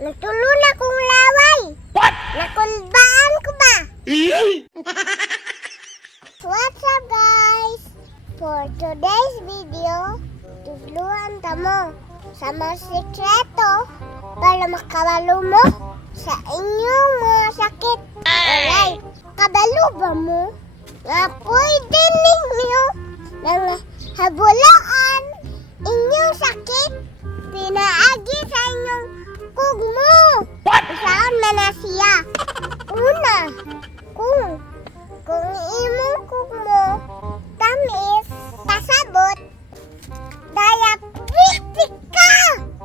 Natulo na kong laway. What? Nakulbaan ko ba? What's up guys? For today's video, tuluan ka mo sa mga sikreto para makabalo mo sa inyong mga sakit. Alright, kabalo ba mo? Nga pwede ninyo nang habulaan inyong sakit pinaagi sa inyong kugmo. Saan na na siya? Una, kung imong kugmo tamis, pasabot, diabetes ka!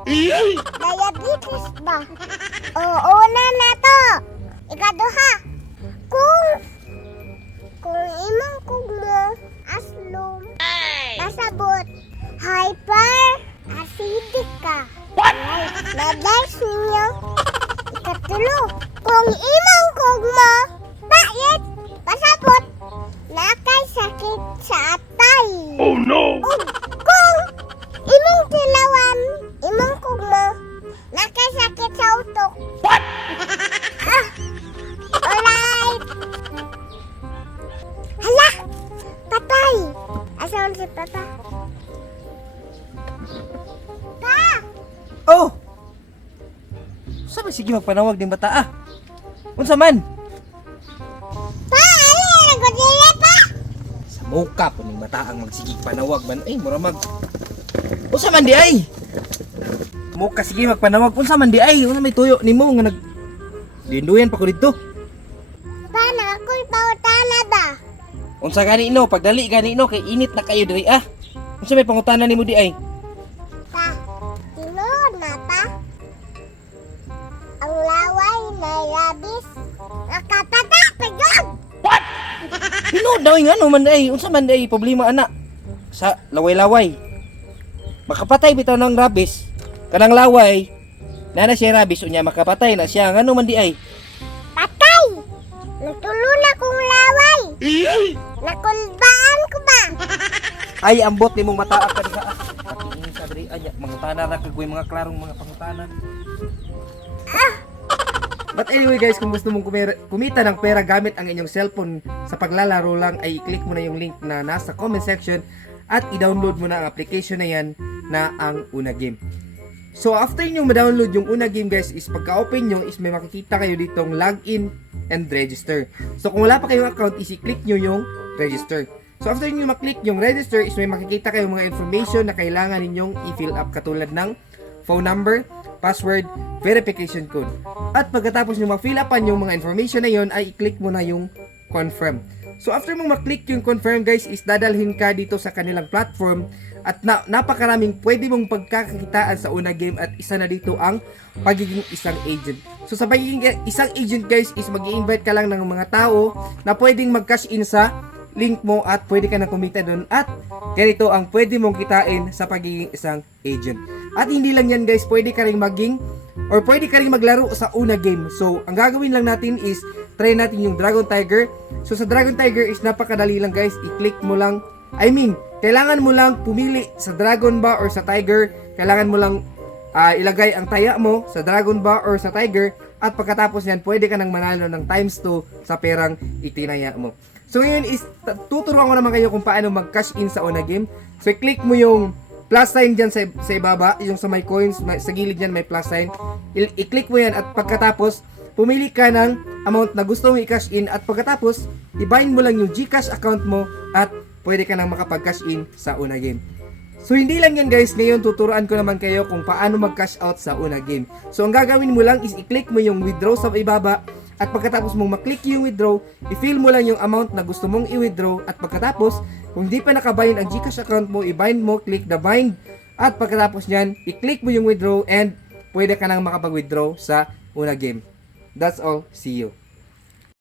Diabetes ba? O, una na to. Ikaduha, kung imong kugmo aslom, pasabot, hyper-acidic ka. Right. Na-bless ninyo. Ikatulo, kung imong kugmo, pait, pasabot, nakay sakit sa atay. Oh no! Ug kung imong tilawan, imong kugmo, nakay sakit sa utok. What? Alright. Hala, patay. Asan si Papa? Pa! Oh! Sabi sige magpanawag din bata ah. Unsa man? Pa, ali, nagudila pa. Sa muka po ning bata ang magsigig panawag man. Ay, mura mag. Unsa man di ay? Muka sige magpanawag. Unsa man di ay? Unsa may tuyo nimo nga nag dinduyan pa ko dito. Pa, ako'y pautana ba? Unsa gani no? Pagdali gani no kay init na kayo diri ah. Unsa may pangutanan nimo di ay? Pa, tinuod na pa. Ang laway na rabis. Nakapatapagod! What? Pinood daw nga no man ay. Unsa man ay problema ana? Sa laway-laway. Makapatay bitaw ng rabis. Kanang laway na siya rabis unya makapatay na siya ngano man di ay. Patay! Natulo na kong laway. Nakulbaan ko ba? Ay ambot nimong mataak ka diha. Patingin sa diri anya mangutana ra kag mga klarong mga pangutanan. But anyway guys, kung gusto mong kumita ng pera gamit ang inyong cellphone sa paglalaro lang ay i-click mo na yung link na nasa comment section at i-download mo na ang application na yan na ang Una Game. So after nyo ma-download yung Una Game guys is pagka-open nyo is may makikita kayo ditong login and register. So kung wala pa kayong account is i-click nyo yung register. So after nyo maklik yung register is may makikita kayong mga information na kailangan ninyong i-fill up katulad ng phone number, password, verification code. At pagkatapos nyo ma-fill upan yung mga information na yon ay i-click mo na yung confirm. So after mong ma-click yung confirm guys is dadalhin ka dito sa kanilang platform at napakaraming pwede mong pagkakakitaan sa Una Game at isa na dito ang pagiging isang agent. So sa pagiging isang agent guys is mag-i-invite ka lang ng mga tao na pwedeng mag-cash in sa link mo at pwede ka na kumita doon at ganito ang pwede mong kitain sa pagiging isang agent. At hindi lang yan guys, pwede ka rin pwede ka rin maglaro sa Una Game. So ang gagawin lang natin is try natin yung Dragon Tiger. So sa Dragon Tiger is napakadali lang guys, i-click mo lang, kailangan mo lang pumili sa Dragon ba or sa Tiger. Kailangan mo lang ilagay ang taya mo sa Dragon ba or sa Tiger at pagkatapos yan pwede ka nang manalo ng times 2 sa perang itinaya mo. So ngayon is tuturuan ko naman kayo kung paano mag-cash in sa Una Game. So i-click mo yung plus sign dyan sa ibaba, yung sa may coins, sa gilid dyan may plus sign. I-click mo yan at pagkatapos pumili ka ng amount na gusto mong i-cash in at pagkatapos i-bind mo lang yung GCash account mo at pwede ka nang makapag-cash in sa Una Game. So hindi lang yan guys, ngayon tuturuan ko naman kayo kung paano mag-cash out sa Una Game. So ang gagawin mo lang is i-click mo yung withdraw sa ibaba at pagkatapos mong maklik yung withdraw, i-fill mo lang yung amount na gusto mong i-withdraw at pagkatapos kung di pa nakabind ang GCash account mo, i-bind mo, click the bind at pagkatapos nyan, i-click mo yung withdraw and pwede ka nang makapag-withdraw sa Una Game. That's all. See you.